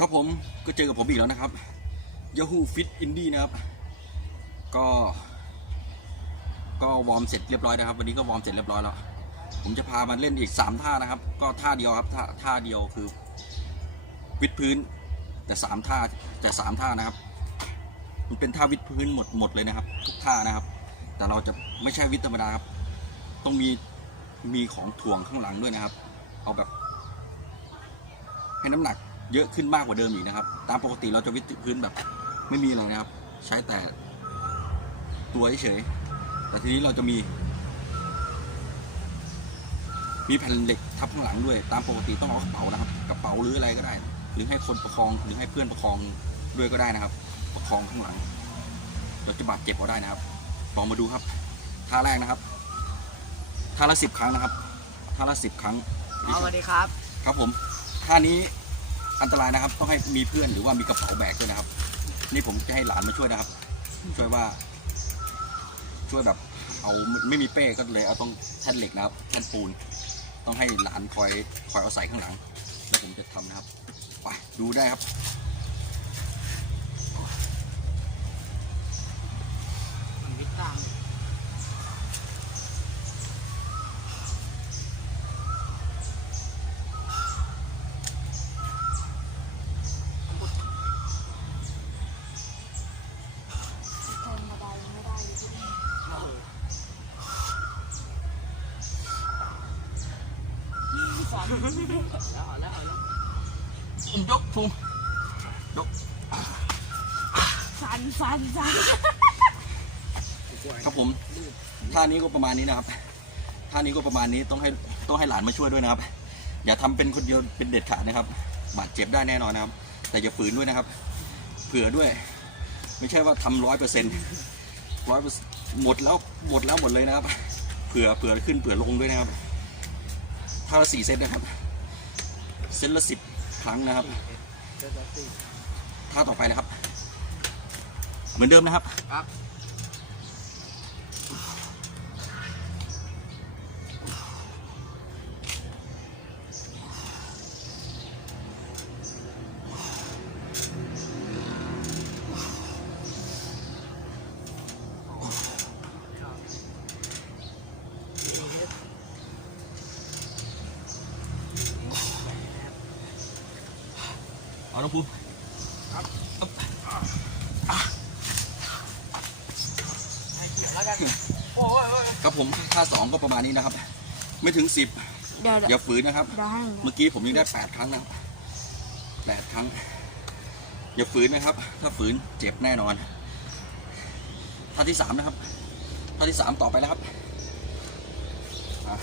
ครับผมก็เจอกับผมอีกแล้วนะครับ Yahoo Fit Indie นะครับ ก็ ก็วอร์มเสร็จเรียบร้อยนะครับ วันนี้ก็วอร์มเสร็จเรียบร้อยแล้ว ผมจะพามาเล่นอีก 3 ท่านะครับ ก็ท่าเดียวครับท่าท่าเดียวคือวิดพื้น แต่สามท่าแต่สามท่านะครับ มันเป็นท่าวิดพื้นหมดหมดเลยนะครับ ทุกท่านะครับ แต่เราจะไม่ใช่วิดธรรมดาครับ ต้องมีมีของถ่วงข้างหลังด้วยนะครับ เอาแบบ ให้น้ำหนัก เยอะขึ้นมากกว่าเดิมอีกนะครับ ตามปกติเราจะวิดพื้นแบบไม่มีอะไรนะครับ ใช้แต่ตัวเฉยๆแต่ทีนี้เราจะมี มีแผ่นเหล็กทับข้างหลังด้วย ตามปกติต้องเอากระเป๋านะครับ กระเป๋าหรืออะไรก็ได้ หรือให้คนประคองหรือให้เพื่อนประคองด้วยก็ได้นะครับ ประคองข้างหลังเราจะบาดเจ็บเอาได้นะครับลองมาดูครับท่าแรกนะครับท่าละสิบครั้งนะครับท่าละสิบครั้งเอาสวัสดีครับ ครับผมท่านี้ อันตรายนะครับต้องให้มีเพื่อนหรือว่ามีกระเป๋าแบกด้วยนะครับ นี่ผมจะให้หลานมาช่วยนะครับ ช่วยว่า ช่วยแบบ เอาไม่มีเป้ก็เลยเอาต้องแท่นเหล็กนะครับแท่นปูน ต้องให้หลานคอยคอยเอาใส่ข้างหลัง แล้วผมจะทำนะครับไปดูได้ครับ วิทย์ตาม ธรรมดายังไม่ได้เลยที่นี่ สอนแล้วเอาแล้วเอาแล้ว ผม ยกภูมิยกสันสันสันครับผมท่านี้ก็ประมาณนี้นะครับท่านี้ก็ประมาณนี้ต้องให้ต้องให้หลานมาช่วยด้วยนะครับ อย่าทำเป็นคนเดียวเป็นเด็ดขาดนะครับ บาดเจ็บได้แน่นอนนะครับ แต่อย่าฝืนด้วยนะครับ เผื่อด้วย ไม่ใช่ว่าทำร้อยเปอร์เซ็นต์ร้อยหมดแล้วหมดแล้วหมดเลยนะครับ เผื่อเผื่อขึ้นเผื่อลงด้วยนะครับท่าละสี่เซตนะครับ เซตละสิบ ครั้งนะครับท่าต่อไปนะครับ เหมือนเดิมนะครับ ครับ เอาน้องภูมิให้เขียวแล้วกันโอ้ยโอ้ยครับผมท่าสองก็ประมาณนี้นะครับ ไม่ถึงสิบเดี๋ยวอเดี๋ยวย่าฝืนนะครับเดี๋ยวให้เมื่อกี้ผมยังได้แปดครั้งนะครับแปดครั้ง อย่าฝืนนะครับ ถ้าฝืนเจ็บแน่นอนท่าที่สามนะครับท่าที่สามต่อไปแล้วครับอะ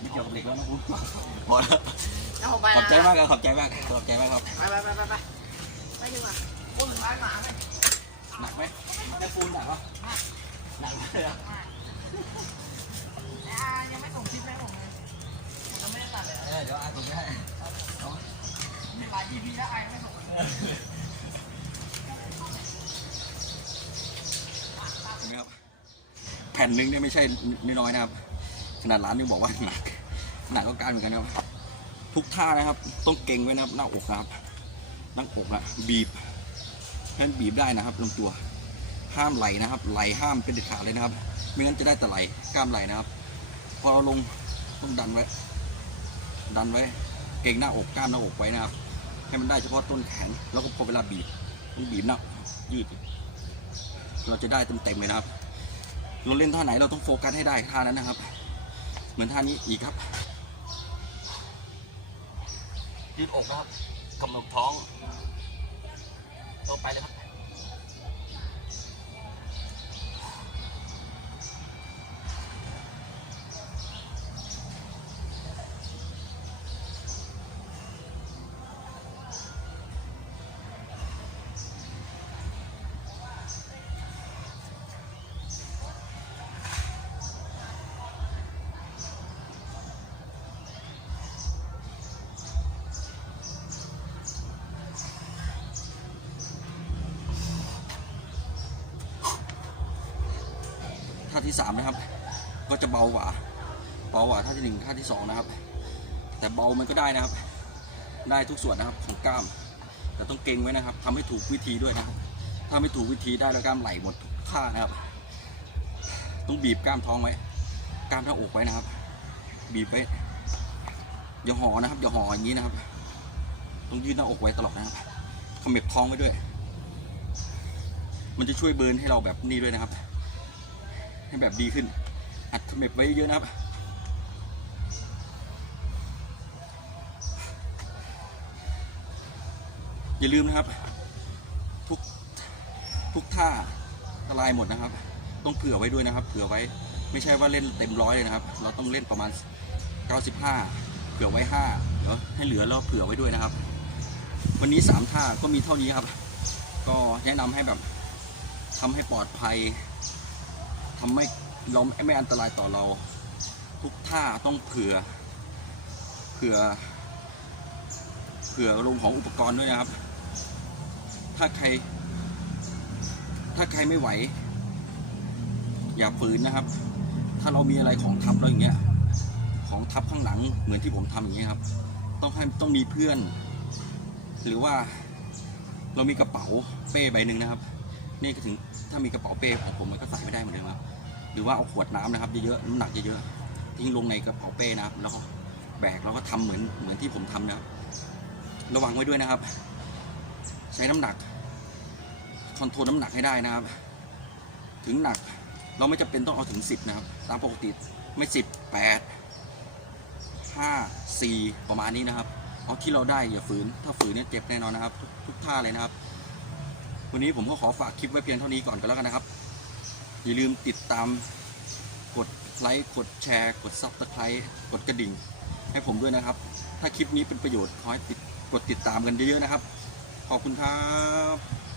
ไม่เกี่ยวกับเหล็กแล้วนะคุณพอแล้ว เอาผมไปขอบใจมากครับขอบใจมากขอบใจมากครับไปไปไปไปไปไปดีกว่าคนร้ายหมาไหมหนักไหมแม่ปูนหนักปะหนักเลยอะอ่ายังไม่ส่งคลิปให้ผมเลยผมยังไม่ได้ตัดเลยเออเดี๋ยวอาผมจะให้มีหลาย EP แล้วไอ้ไม่ส่งเลยเห็นไหมครับแผ่นหนึ่งเนี่ยไม่ใช่น้อยๆนะครับ ขนาดร้านยังบอกว่าหนักหนักก็การเหมือนกันนะครับ ทุกท่านะครับ ต้องเก่งไว้นะครับหน้าอกนะครับหน้าอกอะบีบให้บีบได้นะครับลำตัวห้ามไหลนะครับไหลห้ามเป็นเด็ดขาดเลยนะครับ ไม่งั้นจะได้แต่ไหลกล้ามไหลนะครับ พอเราลงต้องดันไว้ ดันไว้ เก่งหน้าอกกล้ามหน้าอกไว้นะครับ ให้มันได้เฉพาะต้นแขนแล้วก็พอเวลาบีบต้องบีบหน้ายืด เราจะได้เต็มๆเลยนะครับเราเล่นท่าไหนเราต้องโฟกัสให้ได้ท่านั้นนะครับ เหมือนท่านี้อีกครับ ยืดอกนะครับกำหนดท้องต่อไปเลยครับาที่สามนะครับ ก็จะเบากว่าเบากว่าท่าที่หนึ่งท่าที่สองนะครับ แต่เบามันก็ได้นะครับ ได้ทุกส่วนนะครับของกล้าม แต่ต้องเก่งไว้นะครับทำให้ถูกวิธีด้วยนะครับ ถ้าไม่ถูกวิธีได้แล้วกล้ามไหลหมดทุกท่านะครับ ต้องบีบกล้ามท้องไว้กล้ามหน้าอกไว้นะครับ บีบไว้อย่าห่อนะครับอย่าห่ออย่างนี้นะครับ ต้องยืดหน้าอกไว้ตลอดนะครับเขมิบท้องไว้ด้วย มันจะช่วยเบิร์นให้เราแบบนี้ด้วยนะครับ ให้แบบดีขึ้น อัดเขมิบไว้เยอะนะครับอย่าลืมนะครับ ทุกทุกท่าละลายหมดนะครับ ต้องเผื่อไว้ด้วยนะครับ เผื่อไว้ไม่ใช่ว่าเล่นเต็มร้อยเลยนะครับ เราต้องเล่นประมาณ 95 เผื่อไว้ 5 แล้วให้เหลือแล้วเผื่อไว้ด้วยนะครับ วันนี้ 3 ท่าก็มีเท่านี้ครับ ก็แนะนำให้แบบทำให้ปลอดภัย ทำให้เราไม่อันตรายต่อเรา ทุกท่าต้องเผื่อ เผื่อ เผื่อลงของอุปกรณ์ด้วยนะครับ ถ้าใคร ถ้าใครไม่ไหว อย่าฝืนนะครับ ถ้าเรามีอะไรของทับเราอย่างเงี้ย ของทับข้างหลังเหมือนที่ผมทำอย่างเงี้ยครับ ต้องให้ต้องมีเพื่อน หรือว่าเรามีกระเป๋าเป้ใบหนึ่งนะครับ นี่ก็ถึง ถ้ามีกระเป๋าเป้ของผมมันก็ใส่ไม่ได้เหมือนเดิมครับหรือว่าเอาขวดน้ำนะครับเยอะๆน้ำหนักเยอะๆทิ้งลงในกระเป๋าเป้นะครับ แล้วก็แบกแล้วก็ทำเหมือนเหมือนที่ผมทำนะครับ ระวังไว้ด้วยนะครับ ใช้น้ำหนักคอนโทรลน้ำหนักให้ได้นะครับ ถึงหนักเราไม่จำเป็นต้องเอาถึง 10 นะครับ ตามปกติไม่ 10 8 5 4 ประมาณนี้นะครับ เอาที่เราได้อย่าฝืน ถ้าฝืนเนี่ยเจ็บแน่นอนนะครับ ทุกท่าเลยนะครับ วันนี้ผมก็ขอฝากคลิปไว้เพียงเท่านี้ก่อนก็แล้วกันนะครับ อย่าลืมติดตามกดไลค์กดแชร์กดซับสไครต์กดกระดิ่ง ให้ผมด้วยนะครับ ถ้าคลิปนี้เป็นประโยชน์ขอให้ติดกดติดตามกันเยอะๆนะครับ ขอบคุณครับ